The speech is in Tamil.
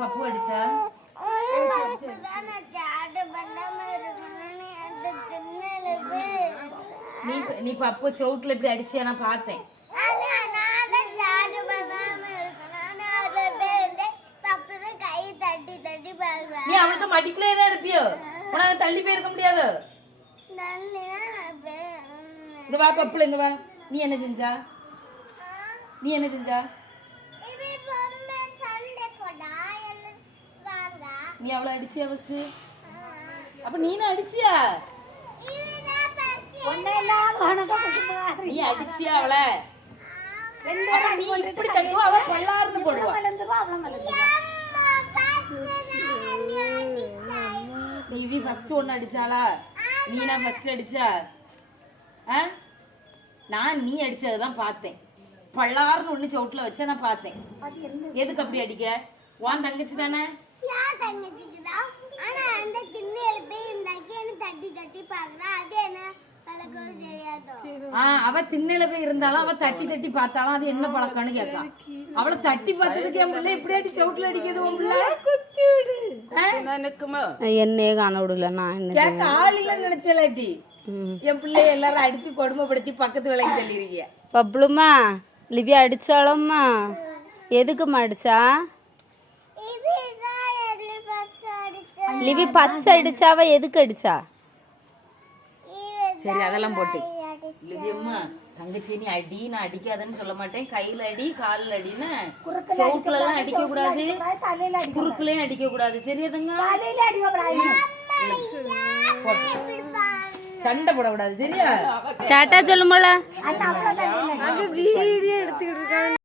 பப்பு அடிச்சா? நீ பப்பு சவுட்ல இப்படி அடிச்சியா? நான் பார்த்தேன். நீ அவளுக்கு மடிக்குள்ளே தான் இருப்பியோ? உனக்கு தள்ளி போயிருக்க முடியாது. இந்த வா பப்புல, இந்த வா. நீ என்ன செஞ்சா? நீ அவளை அடிச்சியா ஃபர்ஸ்ட்? அப்ப நீனும் அடிச்சியா? நீ அடிச்சியா அவளை? நீ இப்படி தட்டுவா, அவ பல்லாருன்னு போடுவா. நீ ஃபர்ஸ்ட் ஒன்னு அடிச்சாளா? நீனா ஃபர்ஸ்ட் அடிச்சா? நான் நீ அடிச்சதான் பார்த்தேன். பல்லாருன்னு ஒண்ணு சவுட்ல வச்சா நான் பார்த்தேன். எதுக்கு அப்படி அடிக்க? உன் தங்கச்சி தானே? அவ திண்ணையில போய் இருந்தாலும் அவ தட்டி தட்டி பார்த்தாலும் அது என்ன பழக்கம்னு கேட்கா. அவளை தட்டி பார்த்ததுக்கு என் பிள்ளை இப்படி அடி சவுட்ல அடிக்கிறது. உன் பிள்ளை என்னையே காண விடல. நான் கேட்க ஆள் இல்லைன்னு நினைச்சலாட்டி என் பிள்ளைய எல்லாரும் அடிச்சு கொடுமைப்படுத்தி பக்கத்து விலைக்கு சொல்லிருக்கீங்க. பப்ளுமா லிவியா அடிச்சாலும்மா எதுக்குமா அடிச்சா? லிவி பஸ் அடிச்சாவ எதுக்கு அடிச்சா? சரி அதெல்லாம் போட்டு லிவியம்மா தங்கச்சி நீ அடி, நான் அடிக்காதன்னு சொல்ல மாட்டேன். கையில அடி, காலில் அடின்னு சவுக்குல எல்லாம் அடிக்க கூடாது, குறுக்குலயும் அடிக்க கூடாது. சரியாதுங்க? சண்டை போடக்கூடாது. சரியா? டாட்டா சொல்லும்போல வீடியோ எடுத்துக்கிட்டு இருக்காங்க.